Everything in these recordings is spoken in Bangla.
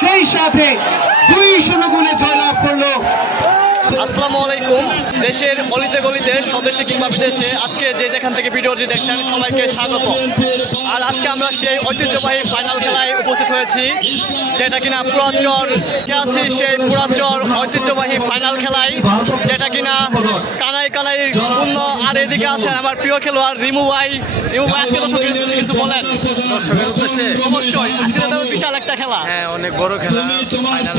সেই সাথে 2-0 গোলে জয়লাভ করলো। আসসালামু আলাইকুম। দেশের অলিতে গলিতে স্বদেশে কিংবা বিদেশে আজকে যে যেখান থেকে ভিডিওটি দেখছেন সবাইকে স্বাগত। আর আজকে আমরা সেই ঐতিহ্যবাহী ফাইনাল খেলায় উপস্থিত হয়েছি, যেটা কিনা পুরাচর আছি সেই পুরাচর ঐতিহ্যবাহী ফাইনাল খেলায়, যেটা কিনা কানাই কানাই পূর্ণ। আর এদিকে আছেন আমার প্রিয় খেলোয়াড় রিমু ভাই। রিমু ভাই আজকে দর্শকের উদ্দেশ্যে কিন্তু বলেন। দর্শকের উদ্দেশ্যে অবশ্যই আজকে তো বিশাল একটা খেলা। হ্যাঁ, অনেক বড় খেলা, ফাইনাল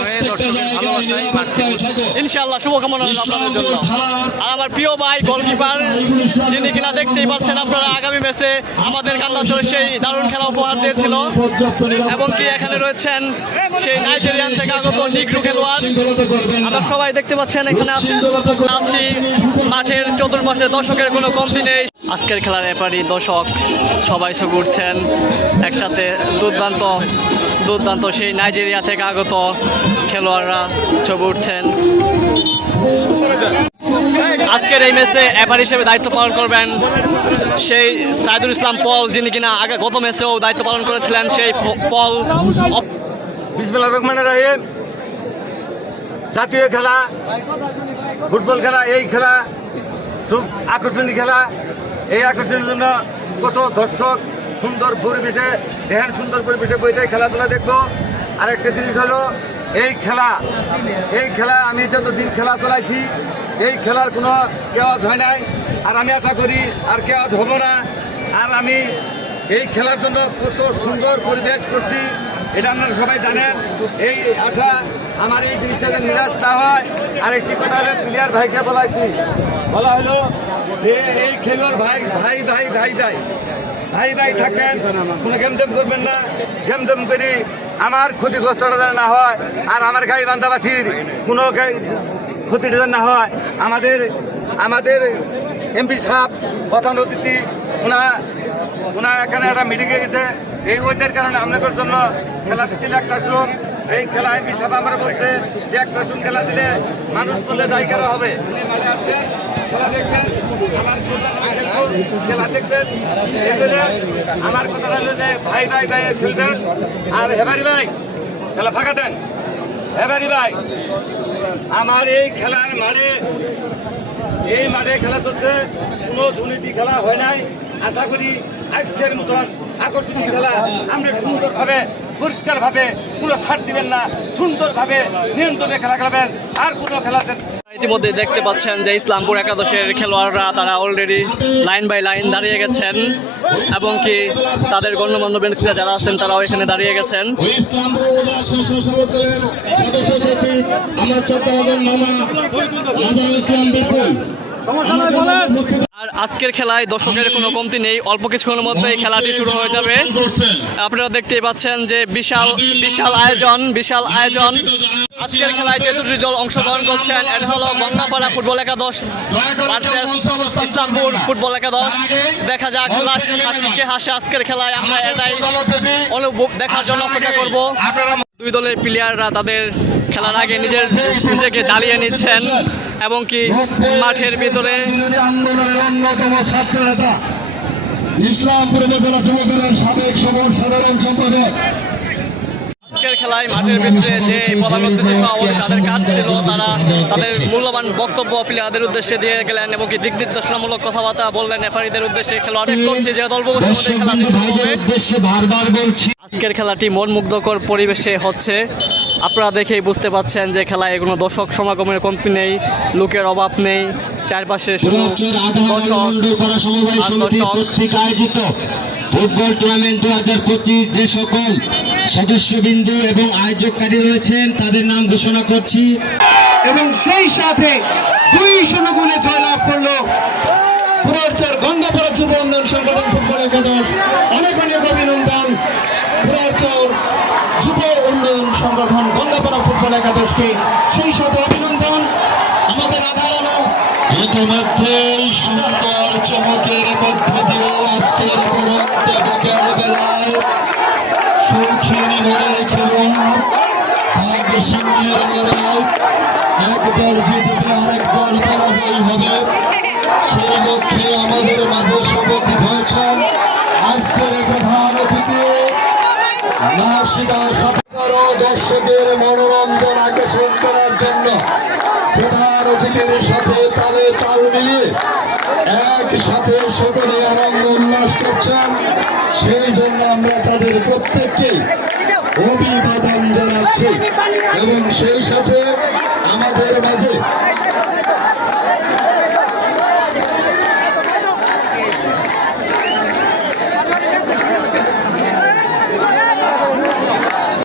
হয়ে দর্শকের ভালোবাসায় ইনশাআল্লাহ শুভকামনা রইল আপনাদের জন্য। আর আমার প্রিয় ভাই গোলকিপার, যিনি কিনা দেখতেই পাচ্ছেন আপনারা আগামী ম্যাচে আমাদের কান্দাচরে সেই দারুণ খেলা উপহার দিয়েছিল। এবং কি এখানে রয়েছেন সেই নাইজেরিয়ান থেকে আগত নিগ্রু খেলোয়াড়। আমরা সবাই দেখতে পাচ্ছেন এখানে আছি মাঠের চতুর্পাশে, দর্শকের কোনো কমতি নেই। আজকের খেলার ব্যাপারই দর্শক সবাই ছবি উঠছেন একসাথে। দুর্দান্ত সেই নাইজেরিয়া থেকে আগত খেলোয়াড়রা ছবি উঠছেন। আজকের এই ম্যাচে এবার হিসেবে দায়িত্ব পালন করবেন সেই সাইদুল ইসলাম পল, যিনি কিনা আগে গত ম্যাচেও দায়িত্ব পালন করেছিলেন। সেই পল। বিসমিল্লাহির রহমানির রহিম। জাতীয় খেলা, ফুটবল খেলা, এই খেলা খুব আকর্ষণীয় খেলা। এই আকর্ষণের জন্য কত দর্শক সুন্দর পরিবেশে, দেখেন সুন্দর পরিবেশে বইতে খেলাধুলা দেখবো। আরেকটা জিনিস হলো এই খেলা আমি যতদিন খেলা চালাইছি এই খেলার কোনো কেওয়াজ হয় নাই, আর আমি আশা করি আর কেওয়াজ হবো না। আর আমি এই খেলার জন্য কত সুন্দর পরিবেশ করছি এটা আপনারা সবাই জানেন। এই আশা আমার এই জিনিসটা নিরাশ না হয়। আর একটি কথা হলো প্লেয়ার ভাইকে বলা হলো যে এই খেলোয়াড় ভাই থাকেন, কোনো গেমজেম করবেন না। গেমজেম করি আমার ক্ষতিগ্রস্তটা যেন না হয়, আর আমার গাই বান্ধাবাসীর কোনো ক্ষতিটা যেন না হয়। আমাদের এমপি সাহেব প্রধান অতিথি ওনা এখানে একটা মিটিংয়ে গেছে। এই ওইদের কারণে আপনাদের জন্য খেলা দিচ্ছিল একটা শুন। এই খেলা এমপি সাহেব আমরা বলছে যে একটা শুন খেলা দিলে মানুষ বললে জায়গারা হবে। খেলা দেখবেন, খেলা দেখবেন। আমার কথা হলো যে ভাই খেলবেন। আর হেবারি ভাই খেলা ফাঁকা দেন। হেবারি ভাই আমার এই খেলার মাঠে খেলা চলছে, কোনো দুর্নীতি খেলা হয় নাই। আশা করি আজকের মতন আকর্ষণীয় খেলা আমরা সুন্দরভাবে পরিষ্কারভাবে কোনো ছাড় দিবেন না, সুন্দরভাবে নিয়ন্ত্রণে খেলা খেলাবেন। আর কোনো খেলাতে ইতিমধ্যে দেখতে পাচ্ছেন যে ইসলামপুর একাদশের খেলোয়াড়রা তারা অলরেডি লাইন বাই লাইন দাঁড়িয়ে গেছেন, এবং কি তাদের গণ্যমান্য ব্যক্তিরা যারা আছেন তারাও এখানে দাঁড়িয়ে গেছেন। আর আজকের খেলায় দর্শকের কোনো কমতি নেই, অল্প কিছুক্ষণের মধ্যে এই খেলাটি শুরু হয়ে যাবে। আপনারা দেখতেই পাচ্ছেন যে বিশাল আয়োজন। আজকের খেলায় চতুর্থ দল অংশগ্রহণ করছেন। এটা হলো গঙ্গাপাড়া ফুটবল একাদশ ভার্সেস ইসলামপুর ফুটবল একাদশ। দেখা যাক লাস্ট হাসিকে হাসে আজকের খেলায়, আমরা এটাই অনুভব দেখার জন্য অপেক্ষা করব। দুই দলের প্লেয়াররা তাদের খেলার আগে নিজেকে জ্বালিয়ে নিচ্ছেন, এবং কি মাঠের ভিতরে অন্যতম ছাত্র নেতা ইসলামপুর উপজেলা যুবদলের সাবেক সাধারণ সম্পাদক। আজকের খেলায় মাঠের ভিতরে যে প্রধান অতিথি তাদের কাজ ছিল, তারা তাদের মূল্যবান বক্তব্য প্লেয়ারদের উদ্দেশ্যে দিয়ে গেলেন, এবং কি দিক নির্দেশনামূলক কথাবার্তা বললেন রেফারিদের উদ্দেশ্যে। খেলোয়াড়দের করছে যে আজকের খেলাটি মন মুগ্ধকর পরিবেশে হচ্ছে। আপনারা দেখেই বুঝতে পাচ্ছেন যে খেলায় কোনো দর্শক সমাগমের কমতি নেই, লোকের অভাব নেই, চারপাশে শুধু ফুটবল টুর্নামেন্ট 2025 যে সকল সদস্যবিন্দু এবং আয়োজককারী রয়েছেন তাদের নাম ঘোষণা করছি। এবং সেই সাথে 2-0 গোলে জয়লাভ করলো পুরাচর গঙ্গাপাড়া যুব উন্নয়ন সংগঠন ফুটবল একাদশ। অনেক অভিনন্দন পুরাচর যুব উন্নয়ন সংগঠন গঙ্গাপাড়া ফুটবল একাদশকে, সেই সাথে অভিনন্দন আমাদের আধারানো ইতিমধ্যেই সুন্দর চমকের মধ্য দিয়ে আজকের শৌখিনী লড়াই খেলোয়াড় ভাগ্যসিংহের লড়াই, একদল জিতবে আরেক দল পরাজয় হবে, সেই লক্ষ্যে আমাদের মাঝে উপস্থিত হয়েছেন আজকের প্রধান অতিথি মহাশিদা সতেরো দর্শকের মনোরঞ্জন আকর্ষণ করার জন্য প্রধান অতিথির সাথে তালে তাল মিলিয়ে একসাথে সকলে আনন্দ উল্লাস করছেন। সেই জন্য আমরা তাদের প্রত্যেককে অভিবাদন জানাচ্ছি এবং সেই সাথে আমাদের মাঝে